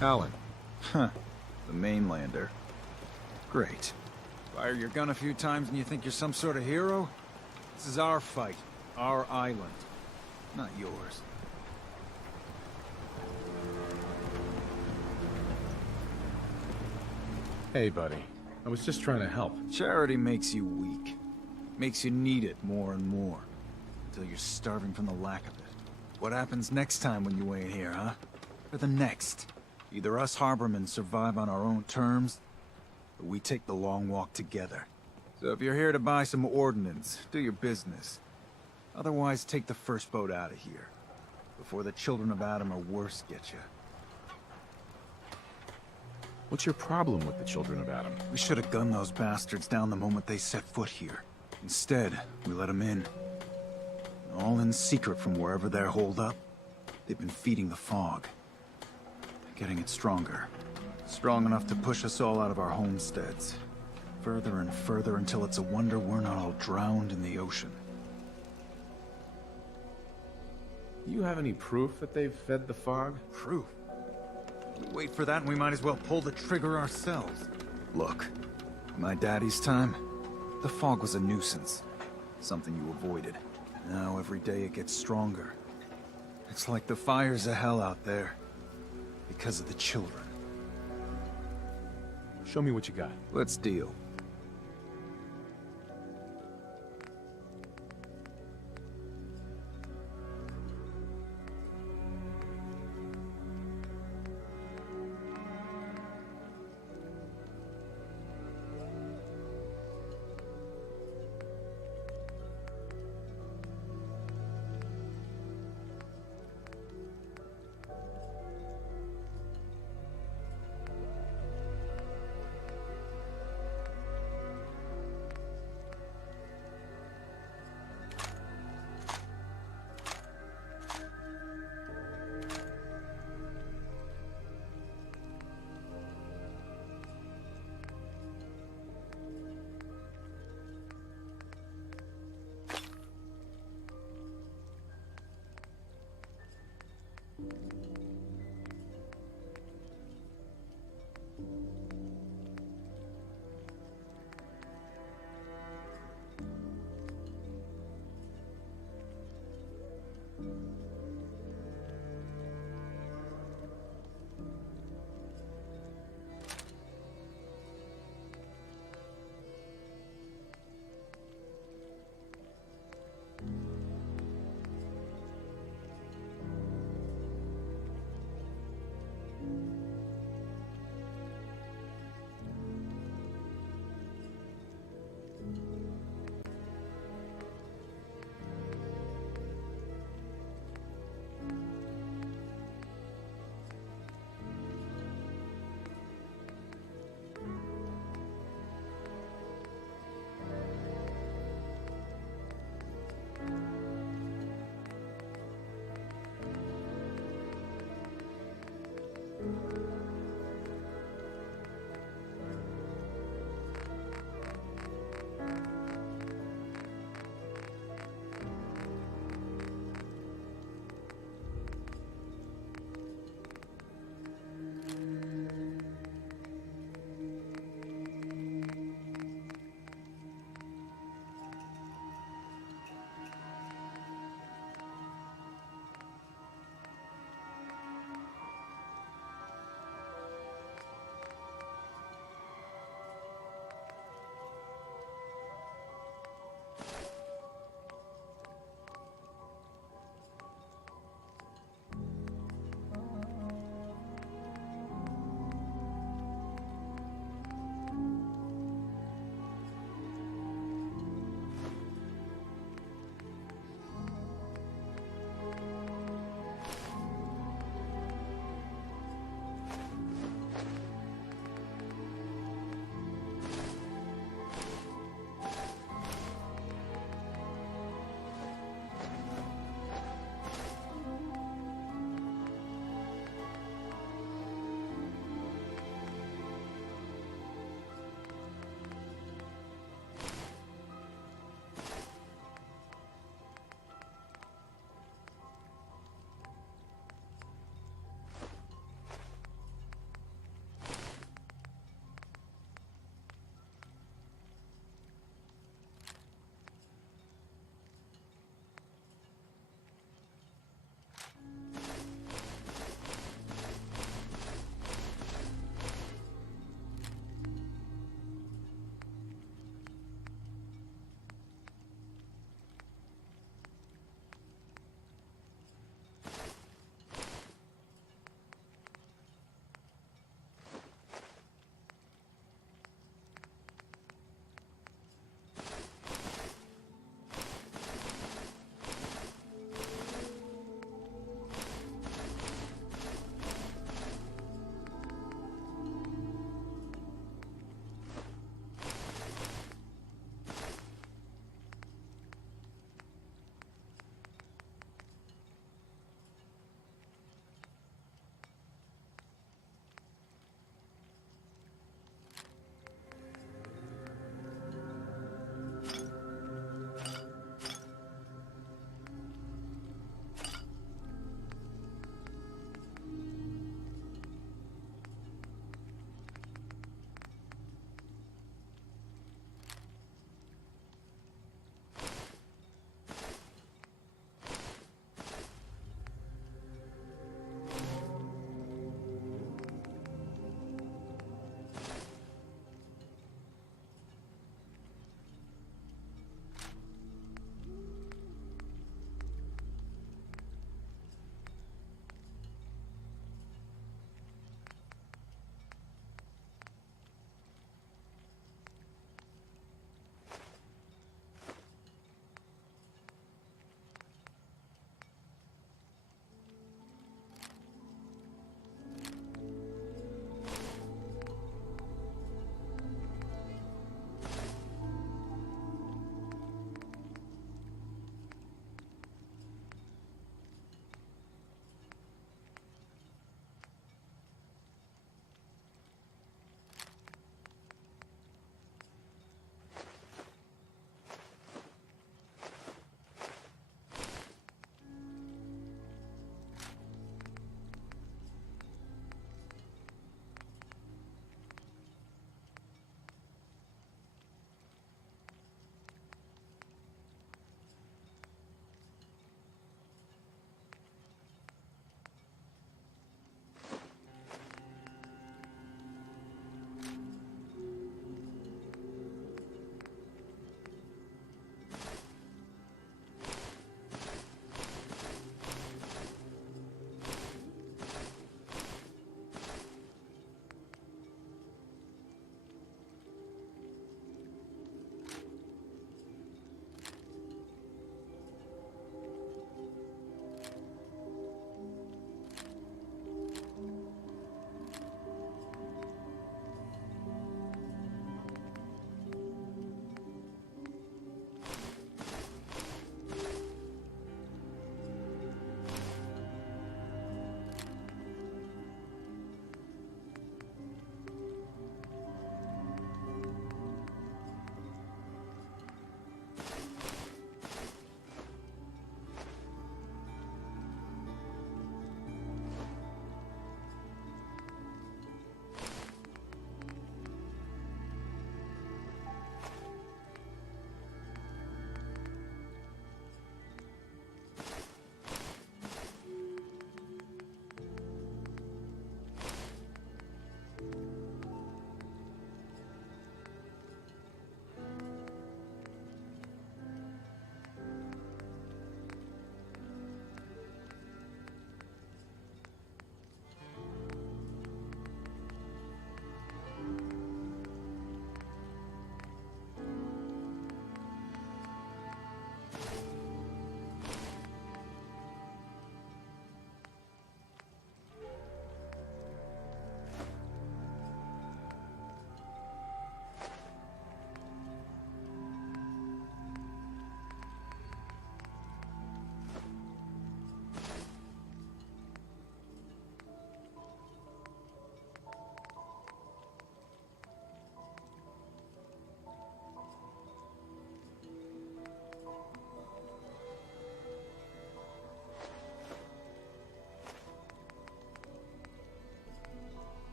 Alan. Huh. The mainlander. Great. Fire your gun a few times and you think you're some sort of hero? This is our fight. Our island. Not yours. Hey, buddy. I was just trying to help. Charity makes you weak. Makes you need it more and more. Until you're starving from the lack of it. What happens next time when you ain't here, huh? Or the next? Either us harbormen survive on our own terms, or we take the long walk together. So if you're here to buy some ordnance, do your business. Otherwise, take the first boat out of here. Before the children of Adam or worse get you. What's your problem with the children of Adam? We should have gunned those bastards down the moment they set foot here. Instead, we let them in. All in secret from wherever they're holed up. They've been feeding the fog. Getting it stronger. Strong enough to push us all out of our homesteads. Further and further until it's a wonder we're not all drowned in the ocean. Do you have any proof that they've fed the fog? Proof? We wait for that and we might as well pull the trigger ourselves. Look, in my daddy's time, the fog was a nuisance. Something you avoided. Now every day it gets stronger. It's like the fires of hell out there. Because of the children. Show me what you got. Let's deal.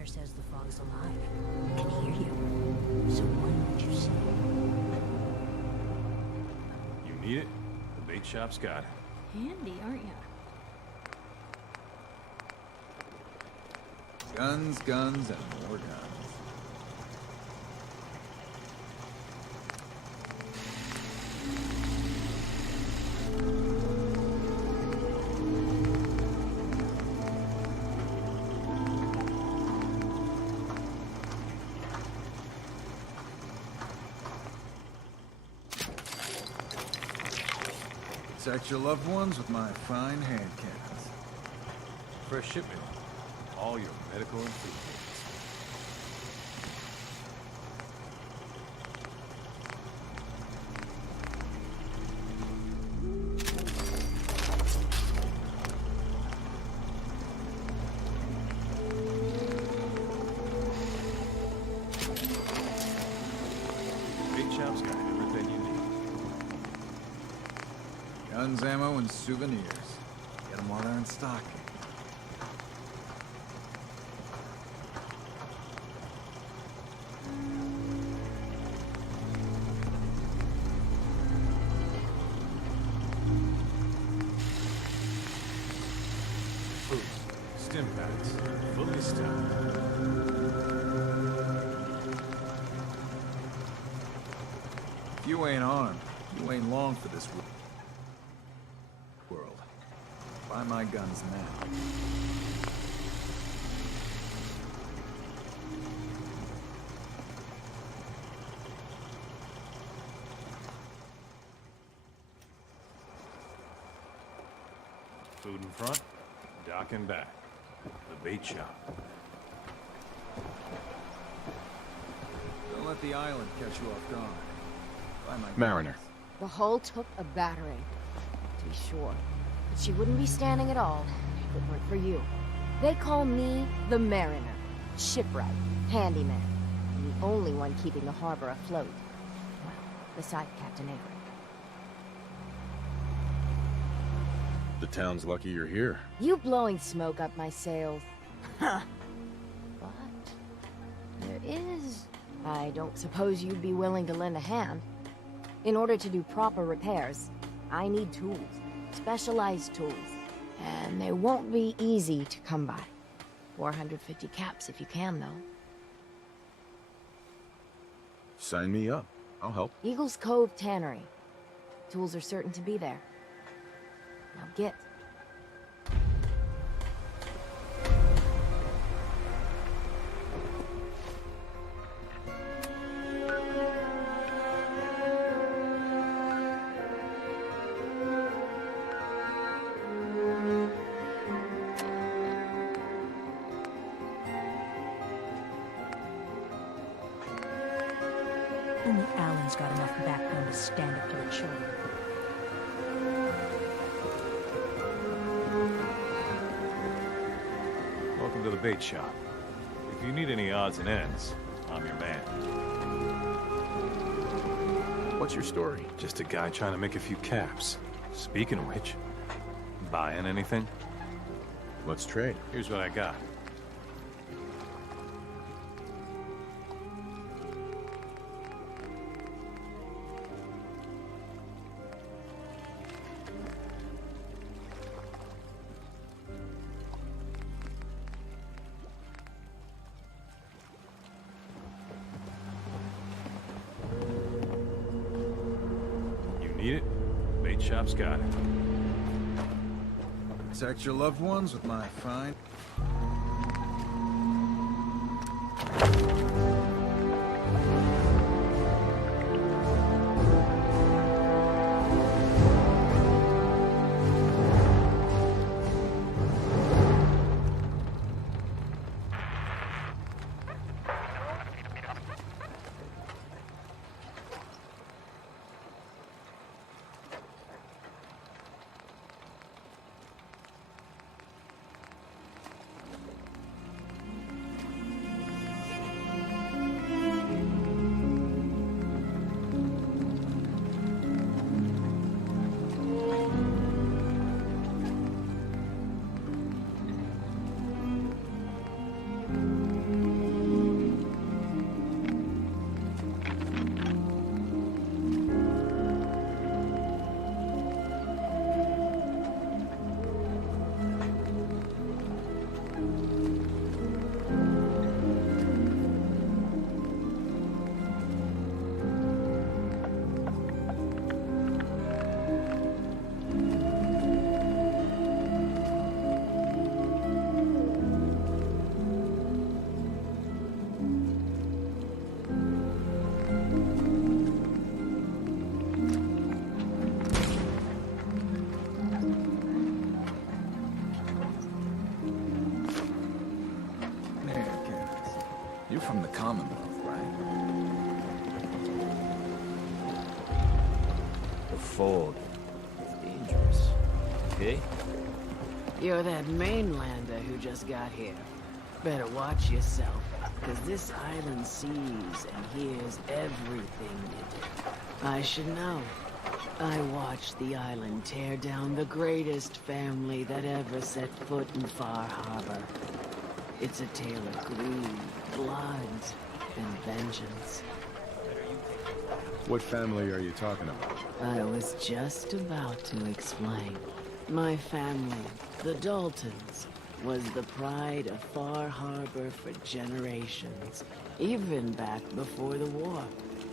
Mariner says the fog's alive. It can hear you. So why don't you say? You need it? The bait shop's got it. Handy, aren't you? Guns, guns, and more guns. Protect your loved ones with my fine hand cannons. Fresh shipment. All your medical and food needs. Big shop's got everything you need. Guns, ammo, and souvenirs. Get them while they're in stock. Food, stim packs, fully stocked. If you ain't armed, you ain't long for this world. Buy my guns now. Food in front, dock in back. The bait shop. Don't let the island catch you off guard. Buy my guns. Mariner. The hull took a battering, to be sure. But she wouldn't be standing at all if it weren't for you. They call me the Mariner, shipwright, handyman, and the only one keeping the harbor afloat. Well, beside Captain Avery. The town's lucky you're here. You blowing smoke up my sails. Huh. But there is... I don't suppose you'd be willing to lend a hand. In order to do proper repairs, I need tools. Specialized tools. And they won't be easy to come by. 450 caps if you can, though. Sign me up. I'll help. Eagle's Cove Tannery. Tools are certain to be there. Now get. Only Alan's got enough backbone to stand up to the children. Welcome to the bait shop. If you need any odds and ends, I'm your man. What's your story? Just a guy trying to make a few caps. Speaking of which, buying anything? Let's trade. Here's what I got. Need it? Bait shop's got it. Protect your loved ones with my fine... You're from the Commonwealth, right? The fog. It's dangerous. Okay? You're that mainlander who just got here. Better watch yourself, because this island sees and hears everything you do. I should know. I watched the island tear down the greatest family that ever set foot in Far Harbor. It's a tale of greed, blood, and vengeance. What family are you talking about? I was just about to explain. My family, the Daltons, was the pride of Far Harbor for generations, even back before the war.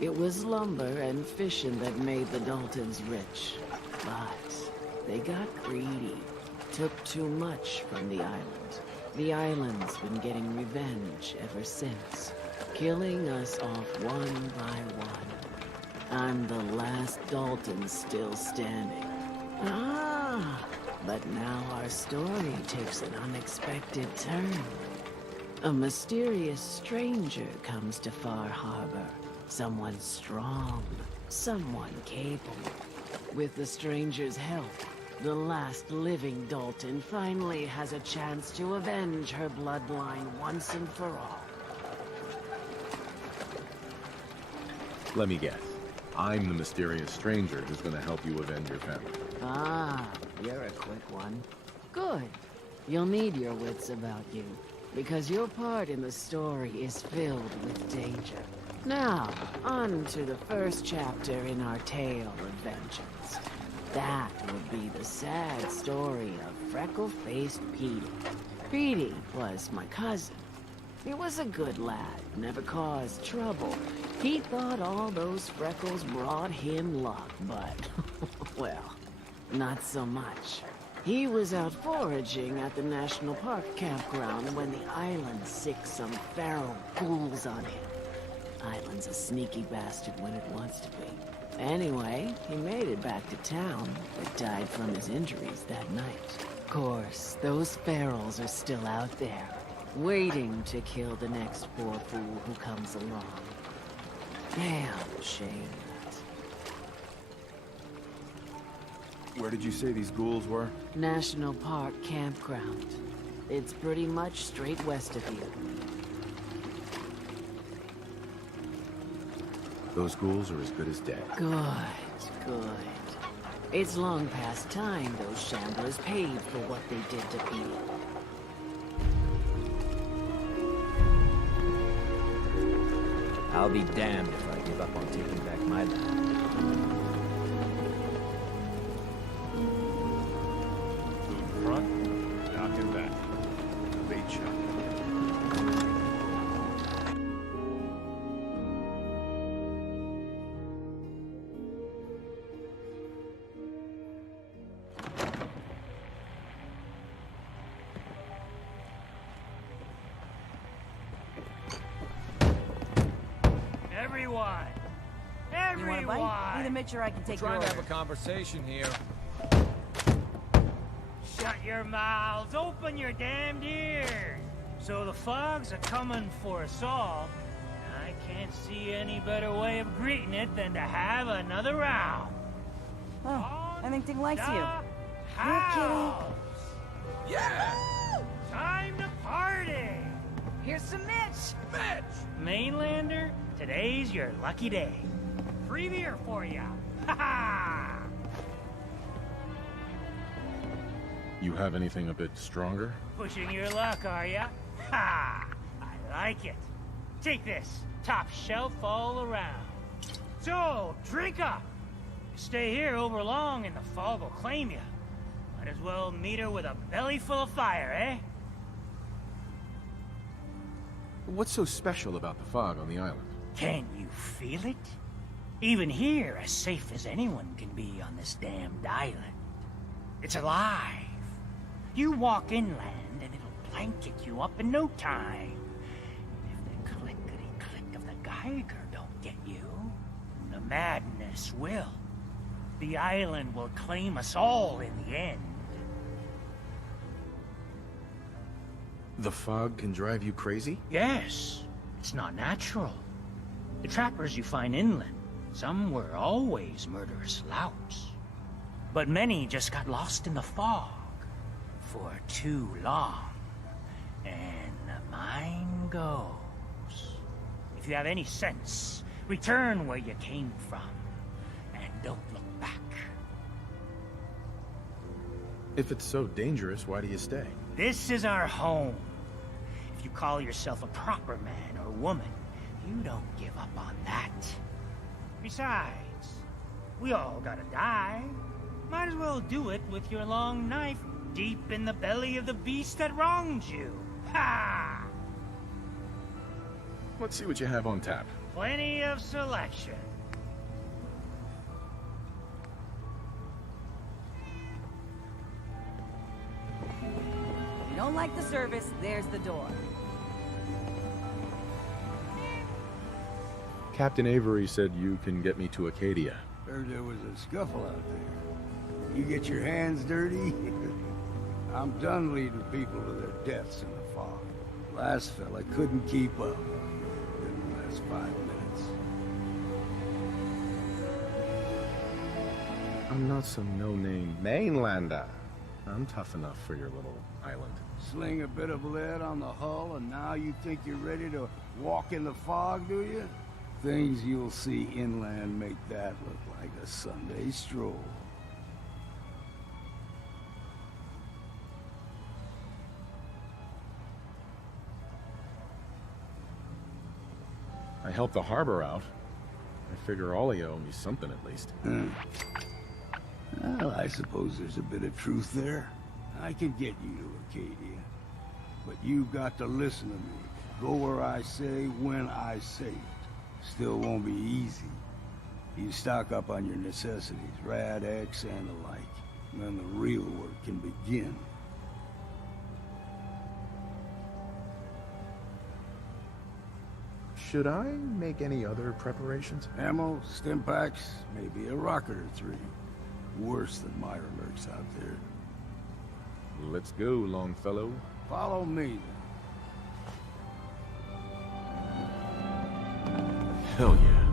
It was lumber and fishing that made the Daltons rich. But they got greedy, took too much from the island. The island's been getting revenge ever since, killing us off one by one. I'm the last Dalton still standing. But now our story takes an unexpected turn. A mysterious stranger comes to Far Harbor. Someone strong, someone capable. With the stranger's help, the last living Dalton finally has a chance to avenge her bloodline once and for all. Let me guess. I'm the mysterious stranger who's gonna help you avenge your family. Ah, you're a quick one. Good. You'll need your wits about you, because your part in the story is filled with danger. Now, on to the first chapter in our tale of vengeance. That would be the sad story of freckle-faced Petey. Petey was my cousin. He was a good lad, never caused trouble. He thought all those freckles brought him luck, but, well, not so much. He was out foraging at the National Park campground when the island sicked some feral ghouls on him. Island's a sneaky bastard when it wants to be. Anyway, he made it back to town, but died from his injuries that night. Of course, those ferals are still out there, waiting to kill the next poor fool who comes along. Damn shame. Where did you say these ghouls were? National Park campground. It's pretty much straight west of you. Those ghouls are as good as dead. Good, good. It's long past time those shamblers paid for what they did to people. I'll be damned if I give up on taking back my land. Food in front, dock in back. Bait shop. You want a bite? Need to make sure I can take your order. Trying to have a conversation here. Shut your mouths, open your damned ears. So the fogs are coming for us all. I can't see any better way of greeting it than to have another round. Oh, I think Ting likes you. Here, kitty. Yeah! Time to party! Here's some Mitch. Mainlander, today's your lucky day. Free beer for ya. Ha ha! You have anything a bit stronger? Pushing your luck, are ya? Ha! I like it. Take this. Top shelf all around. So, drink up. Stay here over long and the fog will claim you. Might as well meet her with a belly full of fire, eh? What's so special about the fog on the island? Can you feel it? Even here, as safe as anyone can be on this damned island. It's alive. You walk inland and it'll blanket you up in no time. If the clickety-click of the Geiger don't get you, the madness will. The island will claim us all in the end. The fog can drive you crazy? Yes. It It's not natural. The trappers you find inland, some were always murderous louts. But many just got lost in the fog for too long. And the mind goes. If you have any sense, return where you came from. And don't look back. If it's so dangerous, why do you stay? This is our home. If you call yourself a proper man or woman, you don't give up on that. Besides, we all gotta die. Might as well do it with your long knife deep in the belly of the beast that wronged you. Ha! Let's see what you have on tap. Plenty of selection. If you don't like the service, there's the door. Captain Avery said you can get me to Acadia. Heard there was a scuffle out there. You get your hands dirty? I'm done leading people to their deaths in the fog. Last fella couldn't keep up. Didn't last 5 minutes. I'm not some no-name mainlander. I'm tough enough for your little island. Sling a bit of lead on the hull, and now you think you're ready to walk in the fog, do you? Things you'll see inland make that look like a Sunday stroll. I helped the harbor out. I figure all of you owe me something at least. Well, I suppose there's a bit of truth there. I can get you to Acadia. But you've got to listen to me. Go where I say, when I say it. Still won't be easy. You stock up on your necessities, Rad X and the like. And then the real work can begin. Should I make any other preparations? Ammo, stim packs, maybe a rocket or 3. Worse than Myra lurks out there. Let's go, Longfellow. Follow me, Hell yeah.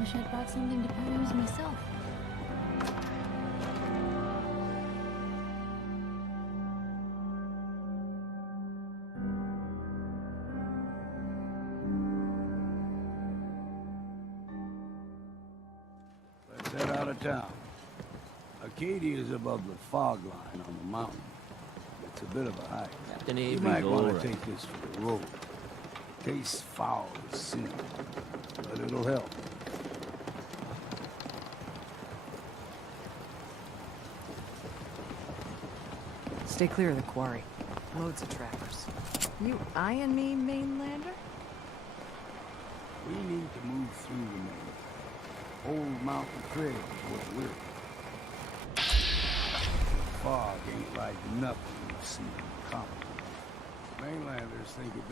Wish I'd brought something to peruse myself. Let's head out of town. Acadia is above the fog line on the mountain. It's a bit of a hike. Captain You Avery's might want alright. to take this for the road. Tastes foul as sin, but it'll help. Stay clear of the quarry. Loads of trappers. You eyeing me, mainlander? We need to move through the main. Old mountain trail is what we're. The fog ain't like nothing you've seen in the comic books. Mainlanders think it.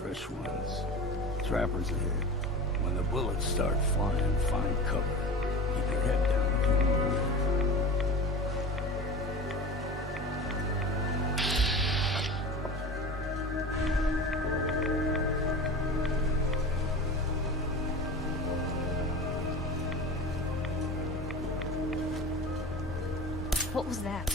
Fresh ones. Trappers ahead. When the bullets start flying, find cover. Keep your head down if you want to live. What was that?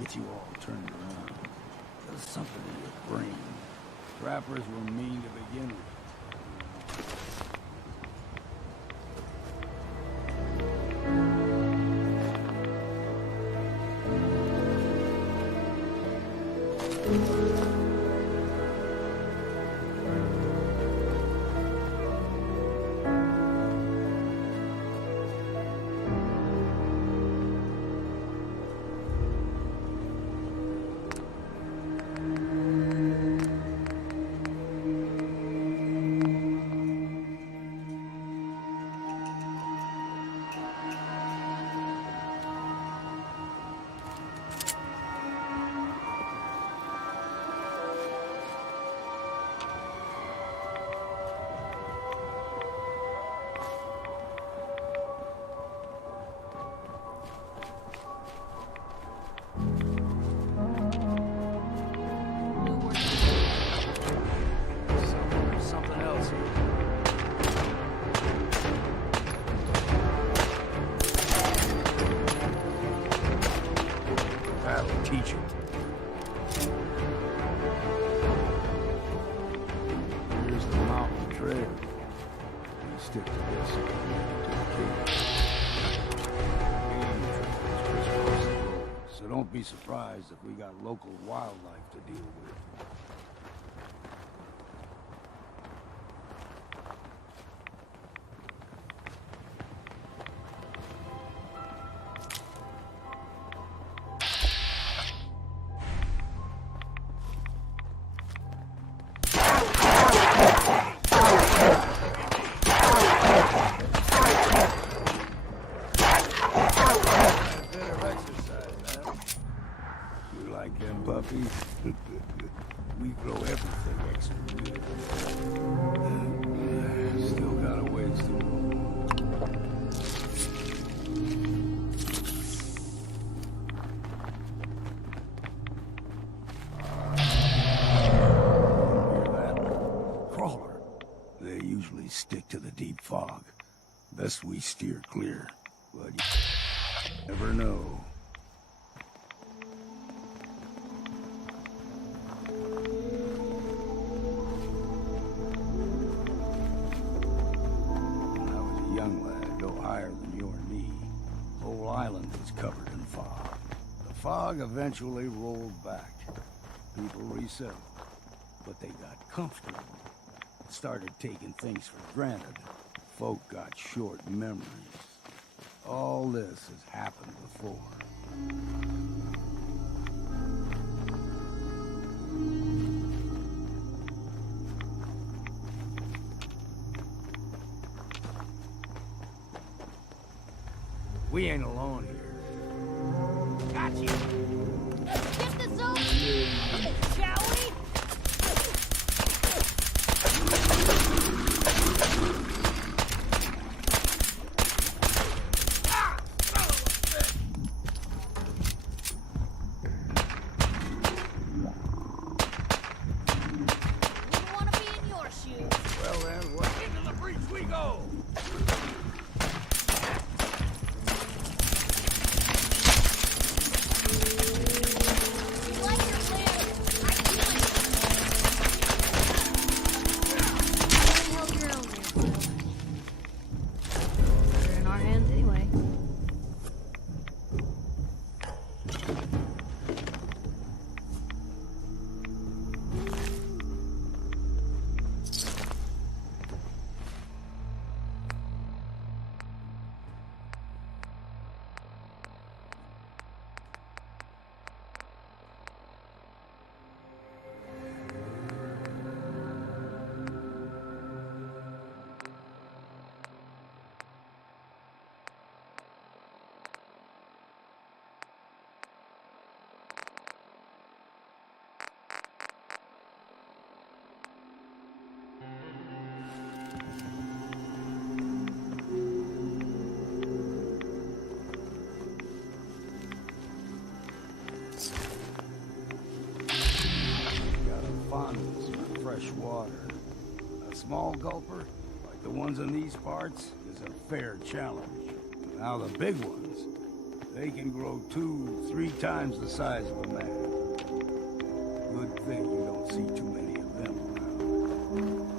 Get you all turned around. There's something in your brain. Trappers were mean to begin with. Don't be surprised if we got local wildlife to deal with. We grow everything extra good. Still got a ways to go. Hear that? Crawler. They usually stick to the deep fog. Best we steer clear. But you never know. Covered in fog. The fog eventually rolled back. People resettled, but they got comfortable. Started taking things for granted. Folk got short memories. All this has happened before. We ain't alone here. Got you. Get the zone, shall we? Wouldn't want to be in your shoes. Well then, what? Into the breach we go! small gulper, like the ones in these parts, is a fair challenge. Now the big ones, they can grow 2-3 times the size of a man. Good thing you don't see too many of them around.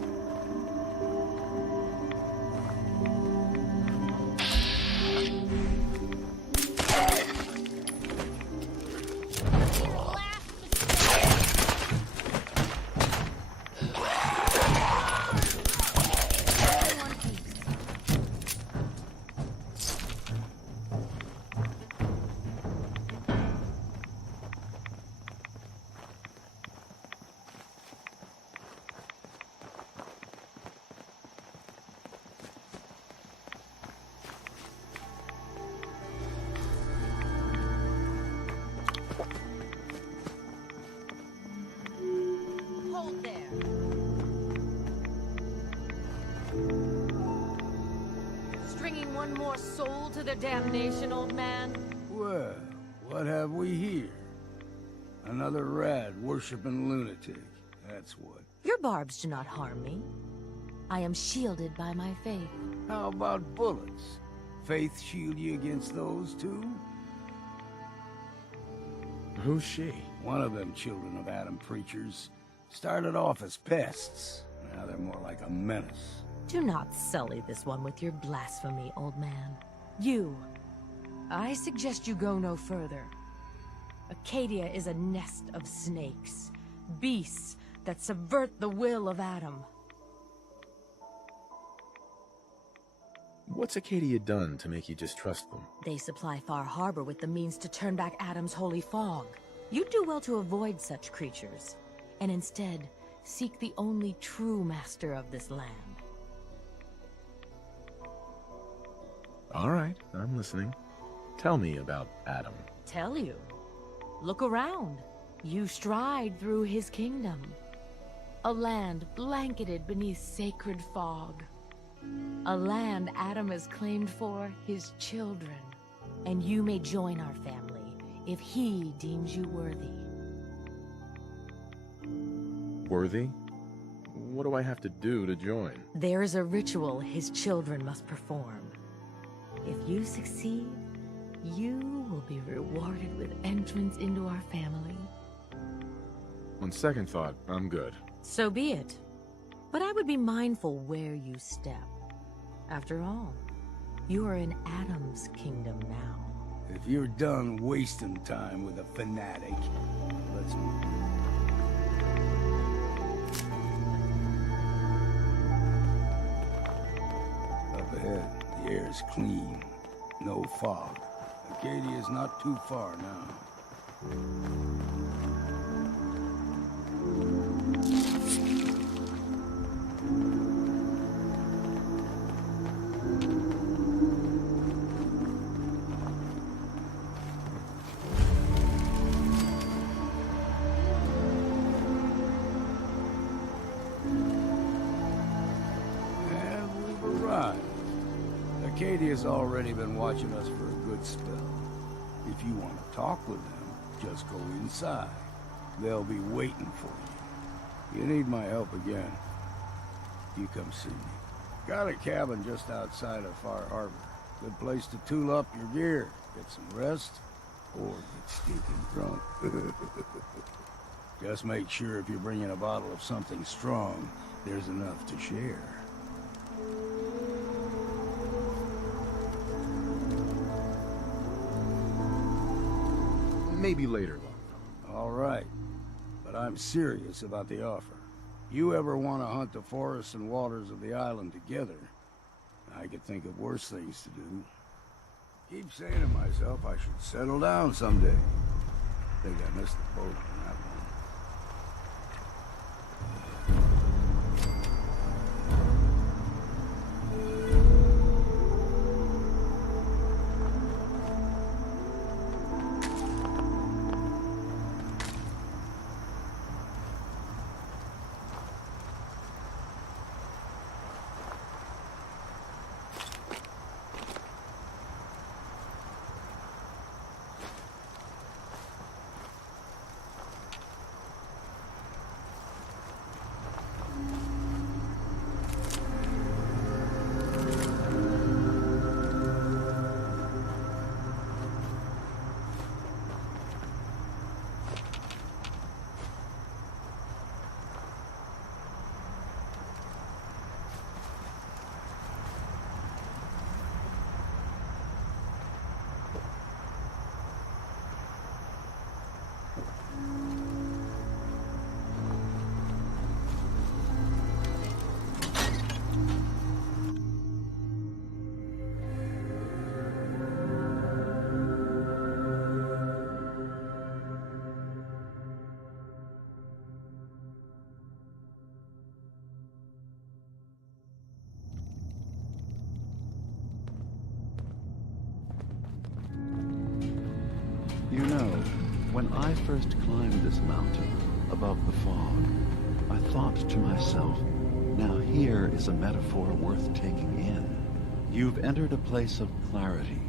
One more soul to their damnation, old man? Well, what have we here? Another rad-worshipping lunatic, that's what. Your barbs do not harm me. I am shielded by my faith. How about bullets? Faith shield you against those too? Who's she? One of them children of Adam preachers. Started off as pests. Now they're more like a menace. Do not sully this one with your blasphemy, old man. You. I suggest you go no further. Acadia is a nest of snakes. Beasts that subvert the will of Adam. What's Acadia done to make you distrust them? They supply Far Harbor with the means to turn back Adam's holy fog. You'd do well to avoid such creatures, and instead seek the only true master of this land. All right, I'm listening. Tell me about Adam. Tell you? Look around. You stride through his kingdom. A land blanketed beneath sacred fog. A land Adam has claimed for his children. And you may join our family if he deems you worthy. Worthy? What do I have to do to join? There is a ritual his children must perform. If you succeed, you will be rewarded with entrance into our family. On second thought, I'm good. So be it. But I would be mindful where you step. After all, you are in Adam's kingdom now. If you're done wasting time with a fanatic, let's move. Up ahead, the air's clean. No fog. Acadia's not too far now. Acadia's already been watching us for a good spell. If you want to talk with them, just go inside. They'll be waiting for you. You need my help again, you come see me. Got a cabin just outside of Far Harbor. Good place to tool up your gear, get some rest, or get stinking drunk. Just make sure if you're bringing a bottle of something strong, there's enough to share. Maybe later, though. All right. But I'm serious about the offer. You ever want to hunt the forests and waters of the island together, I could think of worse things to do. Keep saying to myself I should settle down someday. Think I missed the boat on that one. When I first climbed this mountain above the fog, I thought to myself, now here is a metaphor worth taking in. You've entered a place of clarity,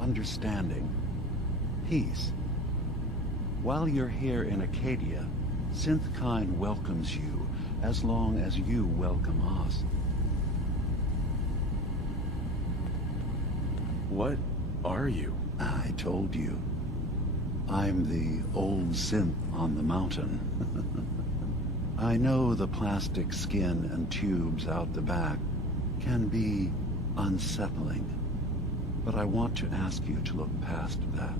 understanding, peace. While you're here in Acadia, Synthkind welcomes you as long as you welcome us. What are you? I told you. I'm the old synth on the mountain. I know the plastic skin and tubes out the back can be unsettling, but I want to ask you to look past that.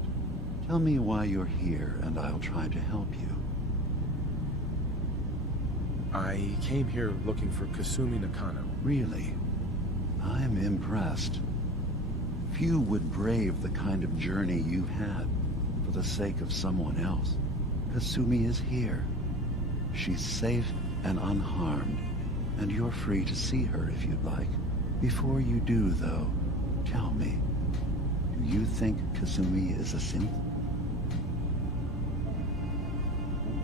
Tell me why you're here, and I'll try to help you. I came here looking for Kasumi Nakano. Really? I'm impressed. Few would brave the kind of journey you had for the sake of someone else. Kasumi is here. She's safe and unharmed, and you're free to see her if you'd like. Before you do, though, tell me, do you think Kasumi is a synth?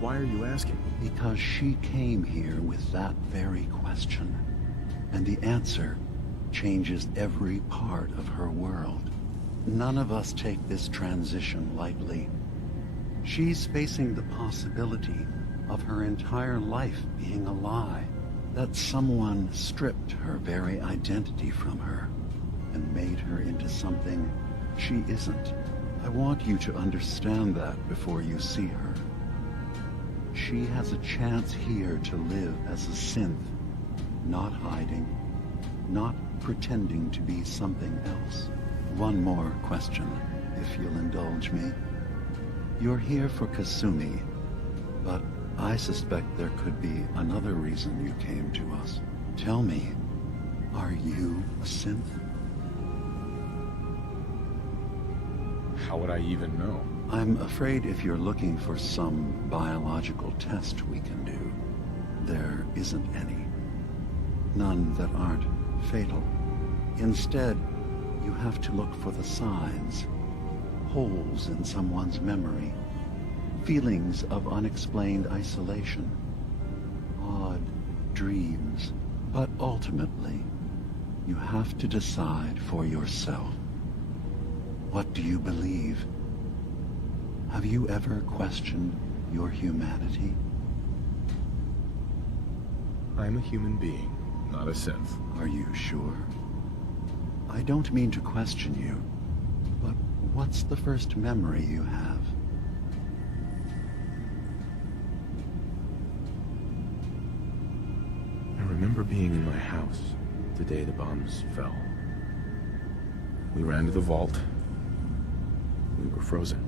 Why are you asking? Because she came here with that very question, and the answer changes every part of her world. None of us take this transition lightly. She's facing the possibility of her entire life being a lie, that someone stripped her very identity from her and made her into something she isn't. I want you to understand that before you see her. She has a chance here to live as a synth, not hiding, not pretending to be something else. One more question, if you'll indulge me. You're here for Kasumi, but I suspect there could be another reason you came to us. Tell me, are you a synth? How would I even know? I'm afraid if you're looking for some biological test we can do, there isn't any. None that aren't fatal. Instead, you have to look for the signs, holes in someone's memory, feelings of unexplained isolation, odd dreams. But ultimately, you have to decide for yourself. What do you believe? Have you ever questioned your humanity? I'm a human being, not a synth. Are you sure? I don't mean to question you, but what's the first memory you have? I remember being in my house the day the bombs fell. We ran to the vault. We were frozen.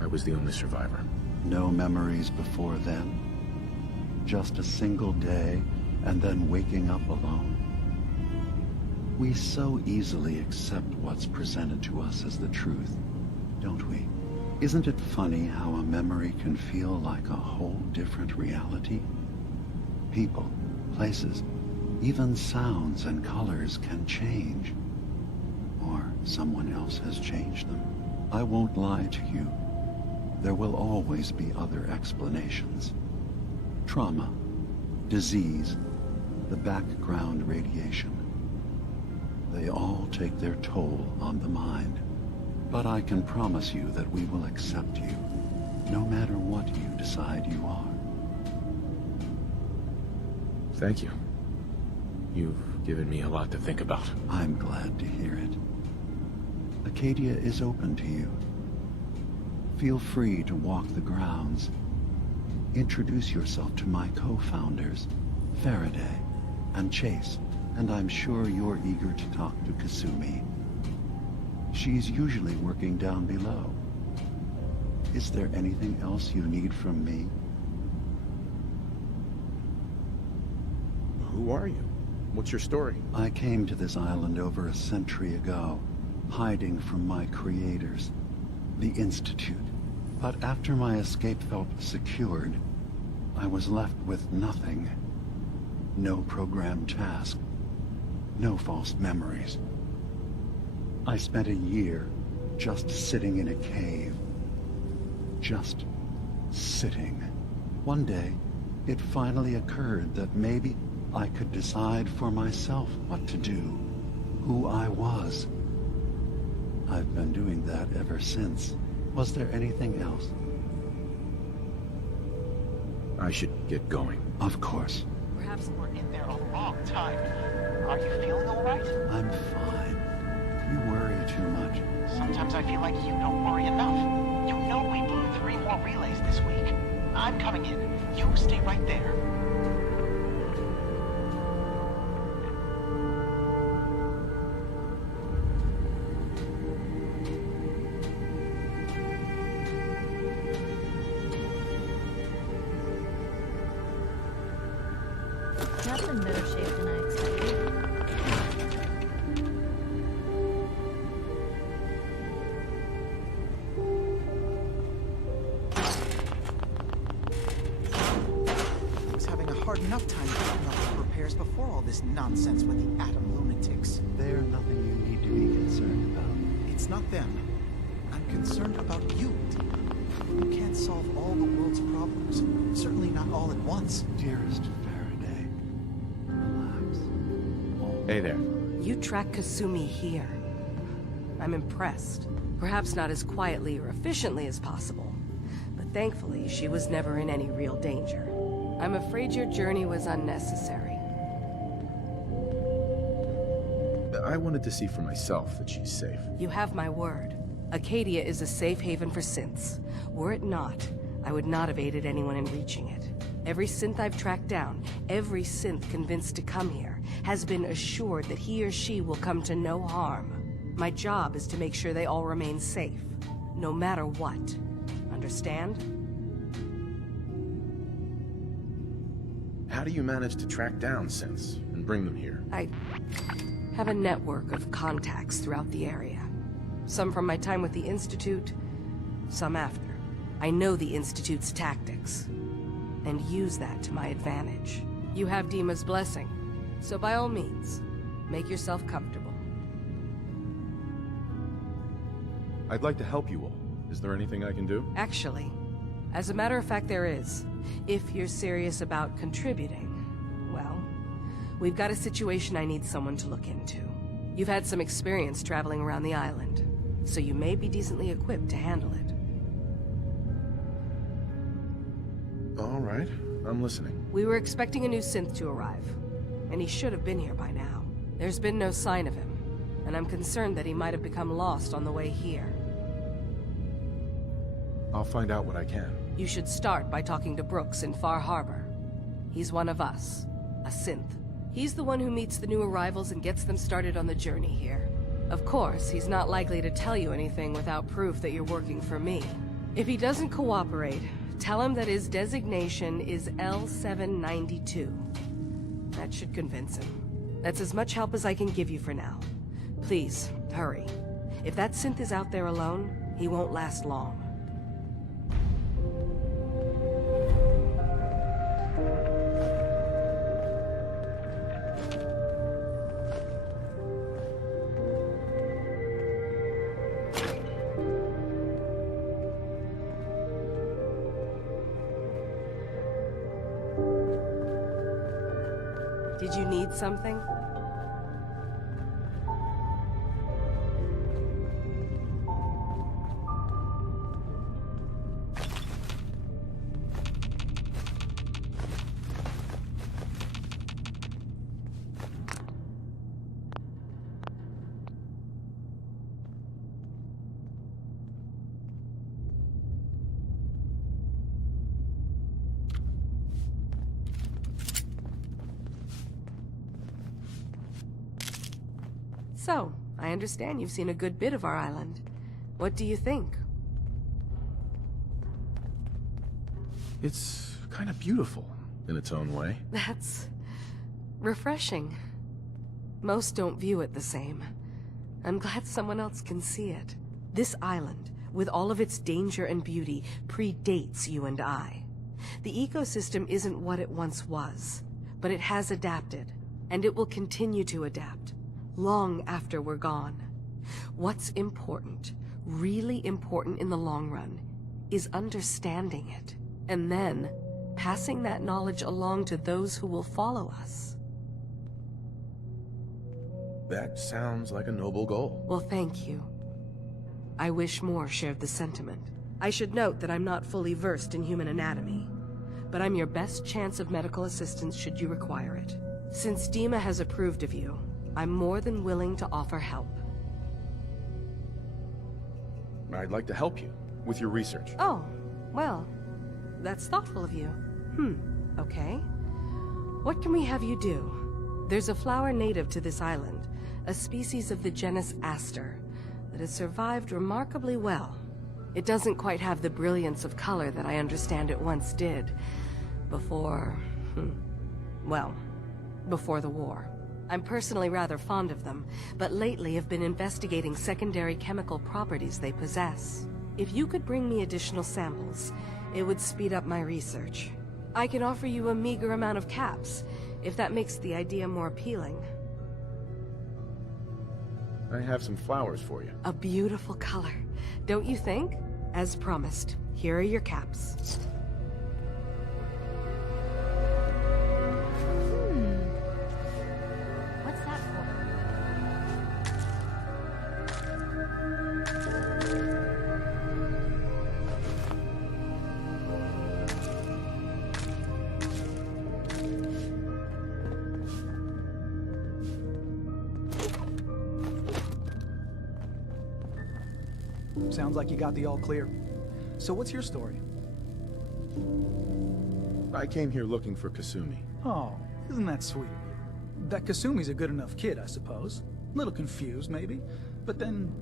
I was the only survivor. No memories before then? Just a single day, and then waking up alone? We so easily accept what's presented to us as the truth, don't we? Isn't it funny how a memory can feel like a whole different reality? People, places, even sounds and colors can change. Or someone else has changed them. I won't lie to you. There will always be other explanations. Trauma, disease, the background radiation. They all take their toll on the mind. But I can promise you that we will accept you, no matter what you decide you are. Thank you. You've given me a lot to think about. I'm glad to hear it. Acadia is open to you. Feel free to walk the grounds. Introduce yourself to my co-founders, Faraday and Chase, and I'm sure you're eager to talk to Kasumi. She's usually working down below. Is there anything else you need from me? Who are you? What's your story? I came to this island over a century ago, hiding from my creators, the Institute. But after my escape felt secured, I was left with nothing. No programmed task. No false memories. I spent a year just sitting in a cave. Just sitting. One day, it finally occurred that maybe I could decide for myself what to do, who I was. I've been doing that ever since. Was there anything else? I should get going. Of course. Perhaps we're in there a long time. Are you feeling all right? I'm fine. You worry too much. Sometimes I feel like you don't worry enough. You know we blew 3 more relays this week. I'm coming in. You stay right there. Nothing better shape than I expected. I was having a hard enough time keeping up with repairs before all this nonsense with the atom lunatics. They're nothing you need to be concerned about. It's not them. I'm concerned about you. You can't solve all the world's problems. Certainly not all at once. Dearest Faraday, relax. Hey there. You tracked Kasumi here. I'm impressed. Perhaps not as quietly or efficiently as possible, but thankfully she was never in any real danger. I'm afraid your journey was unnecessary. I wanted to see for myself that she's safe. You have my word. Acadia is a safe haven for synths. Were it not, I would not have aided anyone in reaching it. Every synth I've tracked down, every synth convinced to come here, has been assured that he or she will come to no harm. My job is to make sure they all remain safe, no matter what. Understand? How do you manage to track down synths and bring them here? I have a network of contacts throughout the area. Some from my time with the Institute, some after. I know the Institute's tactics, and use that to my advantage. You have Dima's blessing, so by all means, make yourself comfortable. I'd like to help you all. Is there anything I can do? Actually, as a matter of fact, there is. If you're serious about contributing, well, we've got a situation I need someone to look into. You've had some experience traveling around the island, so you may be decently equipped to handle it. All right, I'm listening. We were expecting a new synth to arrive, and he should have been here by now. There's been no sign of him, and I'm concerned that he might have become lost on the way here. I'll find out what I can. You should start by talking to Brooks in Far Harbor. He's one of us, a synth. He's the one who meets the new arrivals and gets them started on the journey here. Of course, he's not likely to tell you anything without proof that you're working for me. If he doesn't cooperate, tell him that his designation is L792. That should convince him. That's as much help as I can give you for now. Please, hurry. If that synth is out there alone, he won't last long. Did you need something? So, I understand you've seen a good bit of our island. What do you think? It's kind of beautiful in its own way. That's refreshing. Most don't view it the same. I'm glad someone else can see it. This island, with all of its danger and beauty, predates you and I. The ecosystem isn't what it once was, but it has adapted, and it will continue to adapt, long after we're gone. What's important, really important in the long run is understanding it, and then passing that knowledge along to those who will follow us. That sounds like a noble goal. Well, thank you. I wish more shared the sentiment. I should note that I'm not fully versed in human anatomy, but I'm your best chance of medical assistance should you require it. Since Dima has approved of you, I'm more than willing to offer help. I'd like to help you with your research. Oh, well, that's thoughtful of you. Okay. What can we have you do? There's a flower native to this island, a species of the genus Aster, that has survived remarkably well. It doesn't quite have the brilliance of color that I understand it once did. Before the war. I'm personally rather fond of them, but lately have been investigating secondary chemical properties they possess. If you could bring me additional samples, it would speed up my research. I can offer you a meager amount of caps, if that makes the idea more appealing. I have some flowers for you. A beautiful color, don't you think? As promised, here are your caps. What's that for? Sounds like you got the all clear. So what's your story? I came here looking for Kasumi. Oh, isn't that sweet? That Kasumi's a good enough kid, I suppose. Little confused, maybe. But then,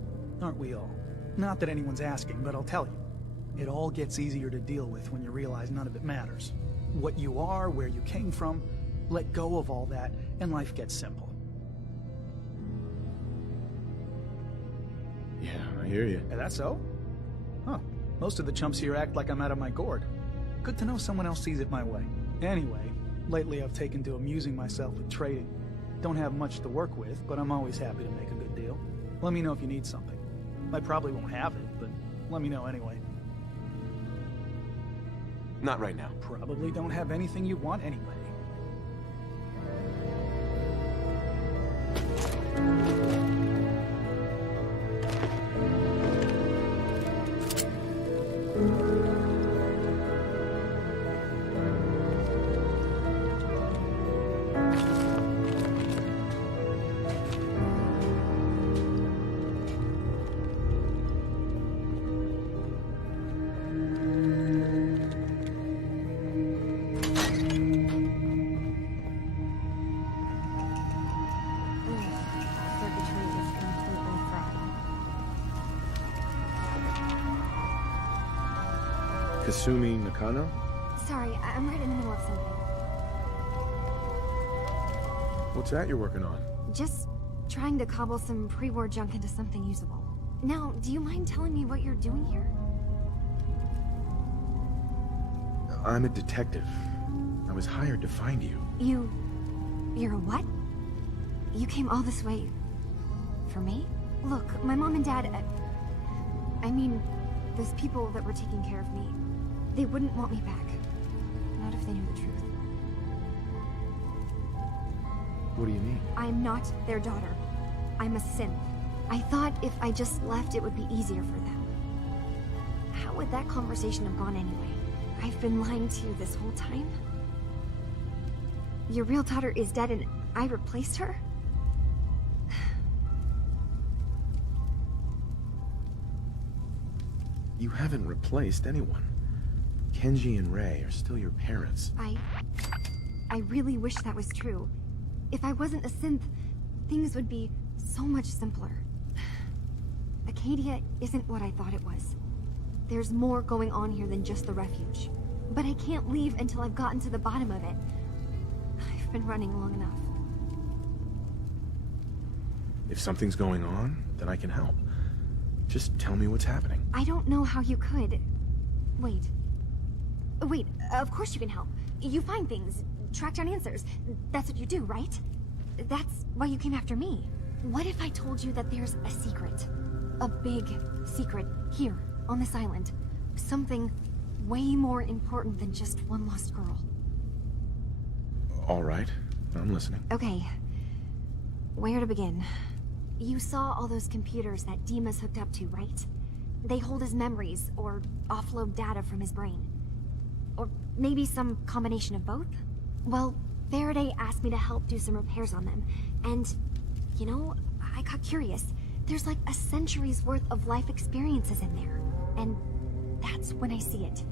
aren't we all? Not that anyone's asking, but I'll tell you. It all gets easier to deal with when you realize none of it matters. What you are, where you came from, let go of all that, and life gets simple. Yeah, I hear you. Is that so? Huh. Most of the chumps here act like I'm out of my gourd. Good to know someone else sees it my way. Anyway, lately I've taken to amusing myself with trading. Don't have much to work with, but I'm always happy to make a good deal. Let me know if you need something. I probably won't have it, but let me know anyway. Not right now. Probably don't have anything you want anyway. Kasumi Nakano? Sorry, I'm right in the middle of something. What's that you're working on? Just trying to cobble some pre-war junk into something usable. Now, do you mind telling me what you're doing here? I'm a detective. I was hired to find you. You're a what? You came all this way... for me? Look, my mom and dad... I mean, those people that were taking care of me, they wouldn't want me back. Not if they knew the truth. What do you mean? I'm not their daughter. I'm a synth. I thought if I just left, it would be easier for them. How would that conversation have gone anyway? I've been lying to you this whole time? Your real daughter is dead and I replaced her? You haven't replaced anyone. Kenji and Rei are still your parents. I really wish that was true. If I wasn't a synth, things would be so much simpler. Acadia isn't what I thought it was. There's more going on here than just the refuge. But I can't leave until I've gotten to the bottom of it. I've been running long enough. If something's going on, then I can help. Just tell me what's happening. I don't know how you could. Wait, of course you can help. You find things, track down answers. That's what you do, right? That's why you came after me. What if I told you that there's a secret? a big secret here, on this island. Something way more important than just one lost girl. All right, I'm listening. Okay. Where to begin? You saw all those computers that Dima's hooked up to, right? They hold his memories, or offload data from his brain. Or maybe some combination of both? Well, Faraday asked me to help do some repairs on them, and, you know, I got curious. There's like a century's worth of life experiences in there, and that's when I see it.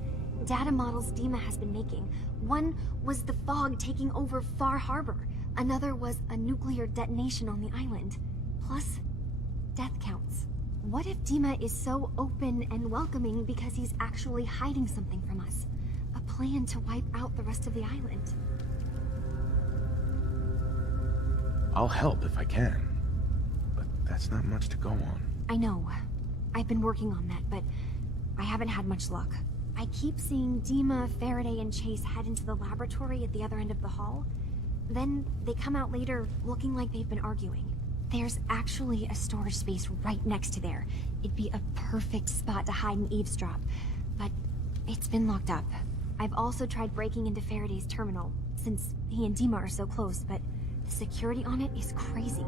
Data models Dima has been making. One was the fog taking over Far Harbor. Another was a nuclear detonation on the island. Plus, death counts. What if Dima is so open and welcoming because he's actually hiding something from us? A plan to wipe out the rest of the island. I'll help if I can, but that's not much to go on. I know. I've been working on that, but I haven't had much luck. I keep seeing Dima, Faraday, and Chase head into the laboratory at the other end of the hall. Then they come out later looking like they've been arguing. There's actually a storage space right next to there. It'd be a perfect spot to hide and eavesdrop, but it's been locked up. I've also tried breaking into Faraday's terminal, since he and Dima are so close, but the security on it is crazy.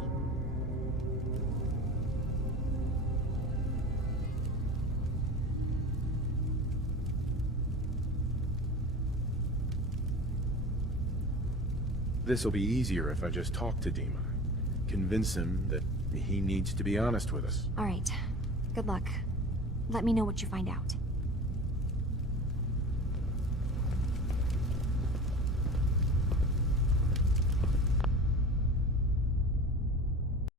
This'll be easier if I just talk to Dima. Convince him that he needs to be honest with us. All right. Good luck. Let me know what you find out.